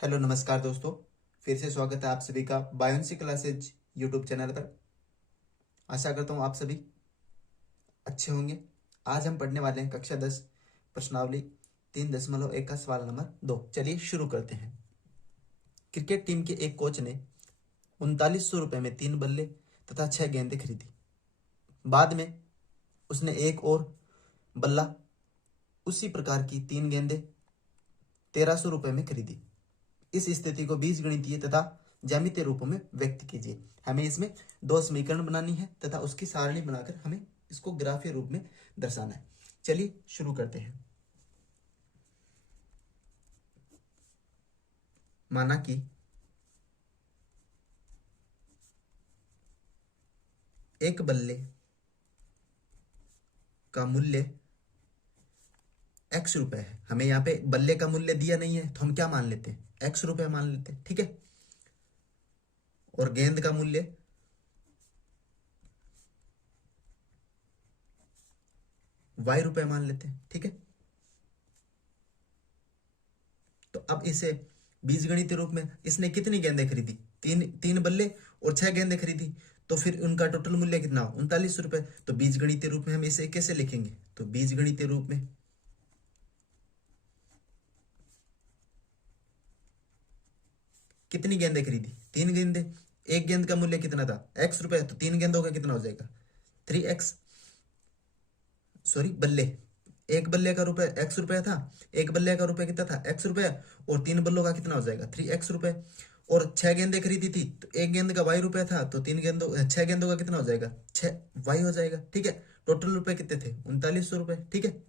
Hello नमस्कार दोस्तों। फिर से स्वागत है आप सभी का बायोन्सी क्लासेज यूट्यूब चैनल पर। आशा करता हूँ आप सभी अच्छे होंगे। आज हम पढ़ने वाले हैं कक्षा 10 प्रश्नावली 3.1 का सवाल नंबर 2। चलिए शुरू करते हैं। क्रिकेट टीम के एक कोच ने 3900 रुपये में 3 बल्ले तथा 6 गेंदें खरीदी। बाद में उसने एक और बल्ला उसी प्रकार की 3 गेंदें 1300 रुपये में खरीदी। इस स्थिति को बीजगणितीय तथा ज्यामितीय रूपों में व्यक्त कीजिए। हमें इसमें दो समीकरण बनानी है तथा उसकी सारणी बनाकर हमें इसको ग्राफीय रूप में दर्शाना है। चलिए शुरू करते हैं। माना कि एक बल्ले का मूल्य x रुपए है। हमें यहाँ पे बल्ले का मूल्य दिया नहीं है तो हम क्या मान लेते हैं, x रुपए मान लेते हैं, ठीक है। और गेंद का मूल्य y रुपए मान लेते हैं, ठीक है। तो अब इसे बीजगणितीय रूप में इसने कितनी गेंदें खरीदी, तीन बल्ले और 6 गेंदें खरीदी। तो फिर उनका टोटल मूल्य कितना, 39 रुपए। तो बीजगणितीय रूप में हम इसे कैसे लिखेंगे, तो बीजगणितीय रूप में कितनी गेंदें खरीदी, 3 गेंदें। एक गेंद का मूल्य कितना था, x रुपए। तो 3 गेंदों का कितना हो जाएगा, 3x। सॉरी, बल्ले। एक बल्ले का रुपए x रुपया था। एक बल्ले का रुपए कितना था, x रुपया। और 3 बल्लों का कितना हो जाएगा, 3x रुपए। और 6 गेंदें खरीदी थी तो एक गेंद का y रुपया था। तो 6 गेंदों का कितना हो जाएगा, 6y हो जाएगा, ठीक है। टोटल रुपए कितने थे, 3900 रुपए, ठीक है।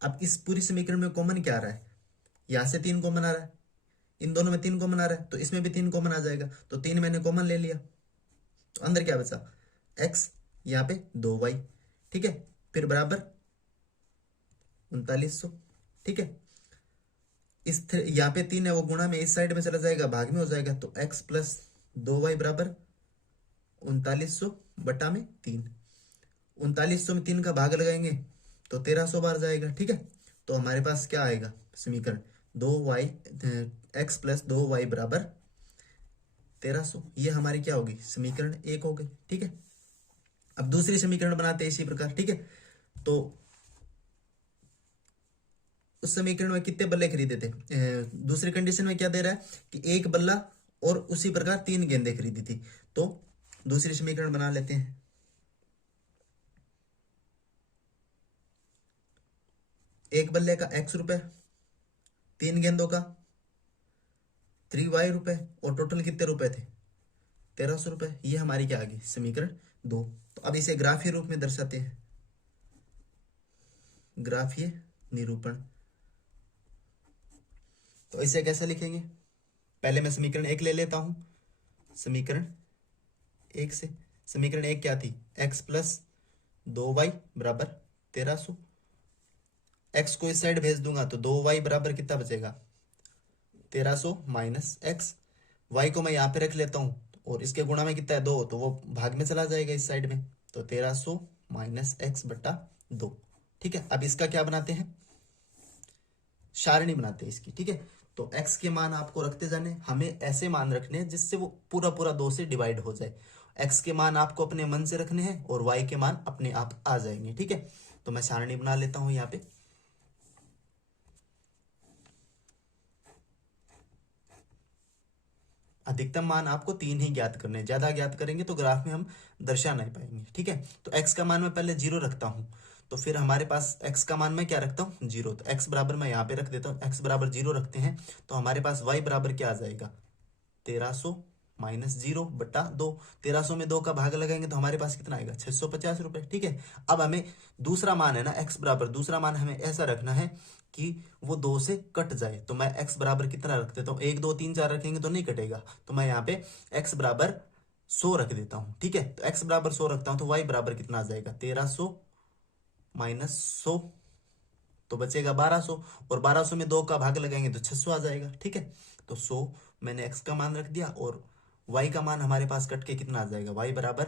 अब इस पूरी समीकरण में कॉमन क्या आ रहा है, यहां से 3 कॉमन आ रहा है, इन दोनों में 3 कॉमन आ रहा है, तो इसमें भी 3 कॉमन आ जाएगा। तो 3 मैंने कॉमन ले लिया, तो अंदर क्या बचा, x, यहाँ पे 2y, ठीक है। फिर बराबर 3900, ठीक है। यहाँ पे 3 है, वो गुणा में इस साइड में चला जाएगा, भाग में हो जाएगा। तो x प्लस 2y बराबर 3900 बटा में 3। 3900 में 3 का भाग लगाएंगे तो 1300 बार जाएगा, ठीक है। तो हमारे पास क्या आएगा समीकरण, 2y x प्लस 2y बराबर 1300। ये हमारी क्या होगी, समीकरण 1 हो गई, ठीक है। अब दूसरी समीकरण बनाते हैं इसी प्रकार, ठीक है। तो उस समीकरण में कितने बल्ले खरीदे थे, दूसरी कंडीशन में क्या दे रहा है कि एक बल्ला और उसी प्रकार 3 गेंदें खरीदी थी। तो दूसरी समीकरण बना लेते हैं। एक बल्ले का x रुपए, 3 गेंदों का 3y रुपए, और टोटल कितने रुपए थे, 1300 रुपए। ये हमारी क्या आ गई, समीकरण 2। तो अब इसे ग्राफीय रूप में दर्शाते हैं, ग्राफीय निरूपण। तो इसे कैसे लिखेंगे, पहले मैं समीकरण 1 ले लेता हूं। समीकरण 1 से, समीकरण 1 क्या थी, x प्लस 2y बराबर 1300। x को इस साइड भेज दूंगा तो 2y बराबर कितना बचेगा, 1300 माइनस एक्स। y को मैं यहाँ पे रख लेता हूँ और इसके गुणा में कितना है, 2, तो वो भाग में चला जाएगा इस साइड में। तो 1300 माइनस एक्स बट्टा 2, ठीक है। अब इसका क्या बनाते हैं, सारणी बनाते हैं इसकी, ठीक है। तो x के मान आपको रखते जाने, हमें ऐसे मान रखने हैं जिससे वो पूरा पूरा 2 से डिवाइड हो जाए। x के मान आपको अपने मन से रखने हैं और y के मान अपने आप आ जाएंगे, ठीक है। तो मैं सारणी बना लेता हूं यहाँ पे। अधिकतम मान आपको 3 ही ज्ञात करने हैं, ज्यादा ज्ञात करेंगे तो ग्राफ में हम दर्शा नहीं पाएंगे, ठीक है। तो x का मान मैं पहले 0 रखता हूं। तो फिर हमारे पास x का मान मैं क्या रखता हूँ, 0। तो x बराबर मैं यहाँ पे रख देता हूँ, x बराबर 0 रखते हैं। तो हमारे पास y बराबर क्या आ जाएगा, 1300 माइनस 0 बट्टा 2। 1300 में 2 का भाग लगाएंगे तो हमारे पास कितना आएगा, 650 रुपए, ठीक है। अब हमें दूसरा मान है ना x बराबर, दूसरा मान हमें ऐसा रखना है कि वो 2 से कट जाए। तो मैं x बराबर कितना रख देता हूँ, 1 2 3 4 रखेंगे तो नहीं कटेगा। तो मैं यहाँ पे x बराबर 100 रख देता हूँ, ठीक है। तो x बराबर 100 रखता हूँ तो y बराबर कितना आ जाएगा, 1300 माइनस 100, तो बचेगा 1200। और 1200 में 2 का भाग लगाएंगे तो 600 आ जाएगा, ठीक है। तो 100 मैंने x का मान रख दिया और y का मान हमारे पास कट के कितना आ जाएगा, y बराबर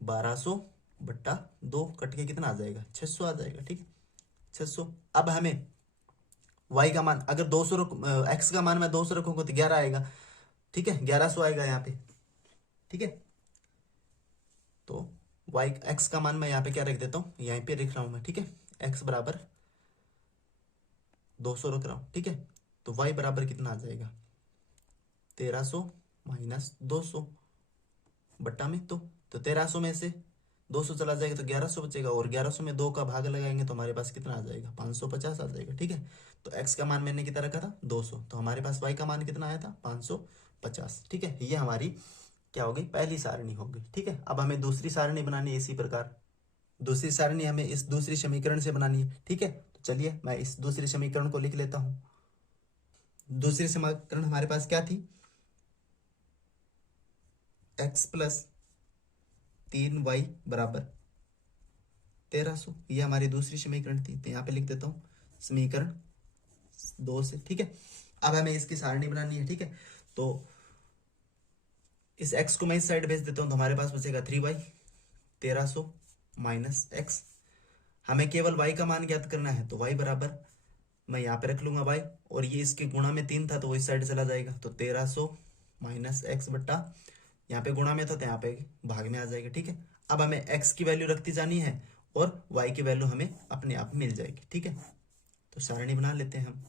1200 बट्टा 2, कट के कितना आ जाएगा, 600 आ जाएगा, ठीक है, 600। अब हमें y का मान अगर 200 x का मान मैं 200 रखूंगा तो 11 आएगा, ठीक है, 1100 आएगा यहाँ पे, ठीक है। तो y x का मान मैं यहाँ पे क्या रख देता हूँ, यहीं पे लिख रहा हूँ मैं, ठीक है, x बराबर 200 रख रहा हूँ, ठीक है। तो y बराबर कितना आ जाएगा, 1300 माइनस 200 बट्टा में तो 1300 में से 200 चला जाएगा तो 1100 बचेगा, और 1100 में 2 का भाग लगाएंगे तो हमारे पास कितना आ जाएगा, 550 आ जाएगा, ठीक है। तो x का मान मैंने कितना रखा था 200, तो हमारे पास y का मान कितना आया था 550, ठीक है। ये हमारी क्या हो गई, पहली सारणी हो गई, ठीक है। अब हमें दूसरी सारणी बनानी है इसी प्रकार, दूसरी सारणी हमें इस दूसरी समीकरण से बनानी है, ठीक है। तो चलिए मैं इस दूसरी समीकरण को लिख लेता हूं। दूसरी समीकरण हमारे पास क्या थी, x प्लस 3y बराबर 1300, ये हमारी दूसरी समीकरण थी। तो यहाँ पे लिख देता हूँ समीकरण 2 से, ठीक है। अब हमें इसकी सारणी बनानी है, ठीक है। तो इस x को मैं इस साइड भेज देता हूँ तो हमारे पास बचेगा 3y 1300 माइनस x। हमें केवल y का मान ज्ञात करना है, तो y बराबर मैं यहाँ पे रख लूंगा y, और ये इसके गुणा में 3 था तो वो इस साइड चला जाएगा, तो 1300 माइनस x बट्टा, यहाँ पे गुणा में था तो यहाँ पे भाग में आ जाएगा, ठीक है। अब हमें x की वैल्यू रखती जानी है और y की वैल्यू हमें अपने आप मिल जाएगी, ठीक है। तो सारणी बना लेते हैं हम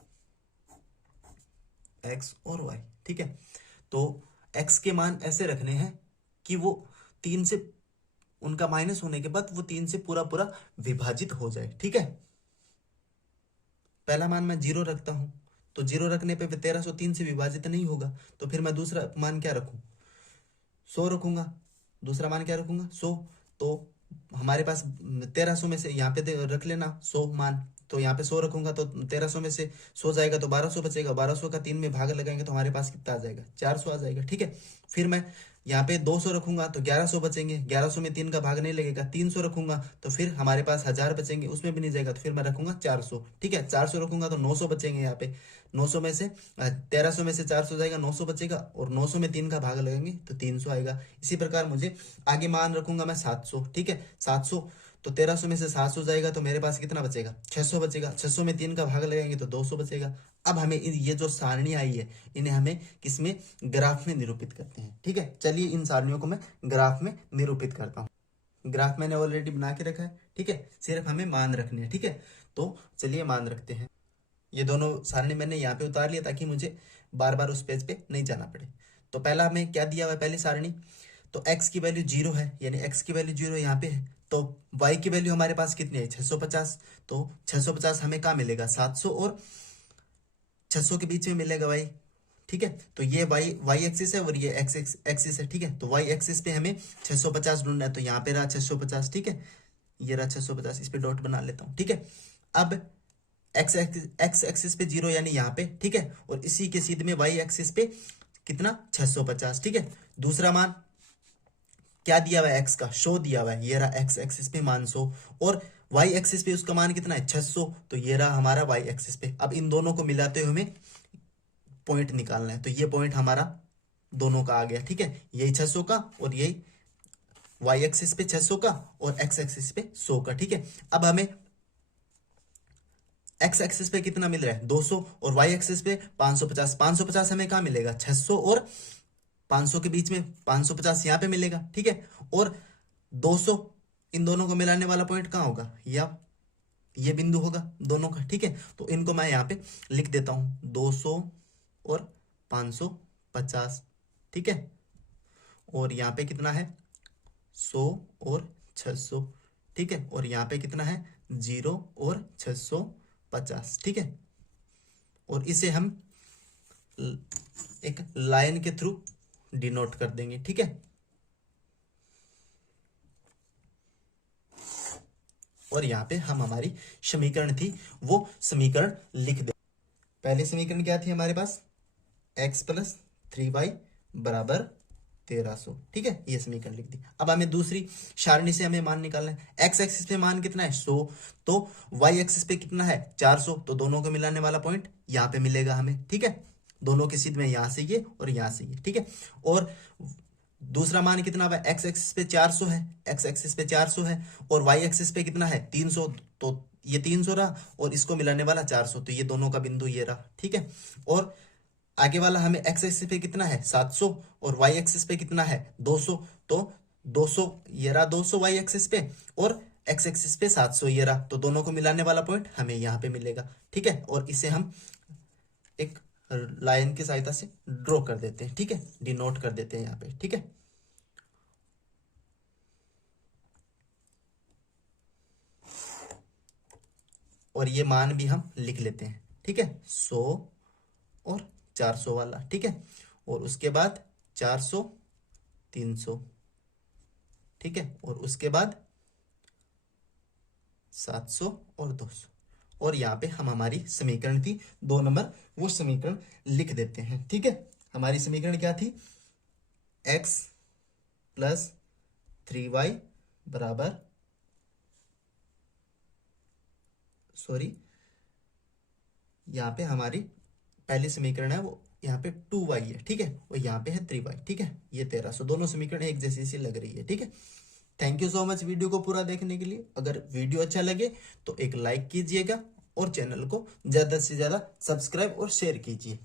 x और y, ठीक है। तो x के मान ऐसे रखने हैं कि वो 3 से, उनका माइनस होने के बाद वो 3 से पूरा पूरा विभाजित हो जाए, ठीक है। पहला मान मैं 0 रखता हूं, तो 0 रखने पे 1300 3 से विभाजित नहीं होगा, तो फिर मैं दूसरा मान क्या रखूं, 100 रखूंगा। दूसरा मान क्या रखूंगा, 100। तो हमारे पास 1300 में से यहाँ पे रख लेना 100 मान, तो यहाँ पे 100 रखूंगा तो 1300 में से 100 जाएगा तो 1200 बचेगा, 1200 का 3 में भाग लगाएंगे तो हमारे पास कितना आ जाएगा, 400 आ जाएगा, ठीक है। फिर मैं यहाँ पे 200 रखूंगा तो 1100 बचेंगे, 1100 में 3 का भाग नहीं लगेगा, 300 रखूंगा तो फिर हमारे पास 1000 बचेंगे, उसमें भी नहीं जाएगा तो फिर मैं रखूंगा 400, ठीक है। 400 रखूंगा तो 900 बचेंगे, यहाँ पे 900 में से 1300 में से 400 जाएगा, 900 बचेगा, और 900 में 3 का भाग लगेंगे तो 300 आएगा। इसी प्रकार मुझे आगे मान रखूंगा मैं 700, ठीक है, 700। तो 1300 में से 700 जाएगा तो मेरे पास कितना बचेगा, 600 बचेगा, 600 में 3 का भाग लगाएंगे तो 200 बचेगा। अब हमें ये जो सारणी आई है इन्हें हमें किसमें, ग्राफ में निरूपित करते हैं, ठीक है। चलिए इन सारणियों को मैं ग्राफ में निरूपित करता हूँ। ग्राफ मैंने ऑलरेडी बना के रखा है, ठीक है, सिर्फ हमें मान रखने हैं, ठीक है। तो चलिए मान रखते हैं। ये दोनों सारणी मैंने यहाँ पे उतार लिया ताकि मुझे बार बार उस पेज पे नहीं जाना पड़े। तो पहला हमें क्या दिया हुआ है, पहली सारणी, तो x की वैल्यू 0 है, यानी x की वैल्यू 0 यहाँ पे है, तो y की वैल्यू हमारे पास कितनी है 650, तो 650 हमें कहाँ मिलेगा, 700 और 600 के बीच में मिलेगा y, ठीक है। तो ये y एक्सिस है और ये x एक्सिस है, ठीक है। तो y एक्सिस पे हमें 650 ढूंढना है, तो यहाँ पे रहा 650, ठीक है, ये रहा 650, इस पे डॉट बना लेता हूँ, ठीक है। अब x एक्सिस पे 0 यानी यहाँ पे, ठीक है, और इसी के सीधे में y एक्सिस पे कितना 650, ठीक है। दूसरा मान क्या दिया हुआ है, x का शो दिया हुआ है, ये रहा x एक्सिस पे मान 100, और y एक्सिस पे उसका मान कितना है 600, तो ये रहा हमारा y एक्सिस पे। अब इन दोनों को मिलाते हुए हमें पॉइंट निकालना है, तो ये पॉइंट हमारा दोनों का आ गया, ठीक है, यही 600 का और यही y एक्सिस पे 600 का और x एक्सिस पे 100 का, ठीक है। अब हमें x एक्सिस पे कितना मिल रहा है 200 और y एक्सिस पे 550, 550 हमें कहाँ मिलेगा 600 और 500 के बीच में 550 यहाँ पे मिलेगा, ठीक है, और 200 इन दोनों को मिलाने वाला पॉइंट कहाँ होगा, या ये बिंदु होगा दोनों का, ठीक है। तो इनको मैं यहाँ पे लिख देता हूं 200 और 550, ठीक है, और यहाँ पे कितना है 100 और 600, ठीक है, और यहाँ पे कितना है 0 और 650, ठीक है। और इसे हम एक लाइन के थ्रू डिनोट कर देंगे, ठीक है। और यहाँ पे हम हमारी समीकरण थी वो समीकरण लिख दे। पहली समीकरण क्या थी हमारे पास, x प्लस 3y बराबर 1300, ठीक है, ये समीकरण लिख दी। अब हमें दूसरी सारणी से हमें मान निकालना है। x एक्सिस पे मान कितना है 100, तो y एक्सिस पे कितना है 400, तो दोनों को मिलाने वाला पॉइंट यहाँ पे मिलेगा हमें, ठीक है, दोनों के सीध में यहाँ से ये और यहाँ से ये, ठीक है। और दूसरा मान कितना है, x एक्सिस पे 400 है, x एक्सिस पे 400 है, और y एक्सिस पे कितना है 300, तो ये 300 रहा और इसको मिलाने वाला 400, तो ये दोनों का बिंदु ये रहा, ठीक है। और आगे वाला हमें एक्स एक्सिस पे कितना है 700 और वाई एक्सिस पे कितना है 200, तो 200 ये रहा 200 वाई एक्सिस पे और एक्स एक्सिस पे 700 ये रहा, तो दोनों को मिलाने वाला पॉइंट हमें यहाँ पे मिलेगा, ठीक है। और इसे हम एक लाइन की सहायता से ड्रॉ कर देते हैं, ठीक है, डिनोट कर देते हैं यहाँ पे, ठीक है। और ये मान भी हम लिख लेते हैं, ठीक है, 100 और 400 वाला, ठीक है। और उसके बाद 400 300, ठीक है। और उसके बाद 700 और 200, और यहाँ पे हम हमारी समीकरण थी 2 नंबर, वो समीकरण लिख देते हैं, ठीक है। हमारी समीकरण क्या थी, x प्लस 3y बराबर, सॉरी यहाँ पे हमारी पहली समीकरण है वो यहाँ पे 2y है, ठीक है, और यहाँ पे है 3y, ठीक है। ये 1300, दोनों समीकरण एक जैसी सी लग रही है, ठीक है। Thank you so much video को पूरा देखने के लिए। अगर वीडियो अच्छा लगे तो एक लाइक कीजिएगा और चैनल को ज्यादा से ज्यादा सब्सक्राइब और शेयर कीजिए।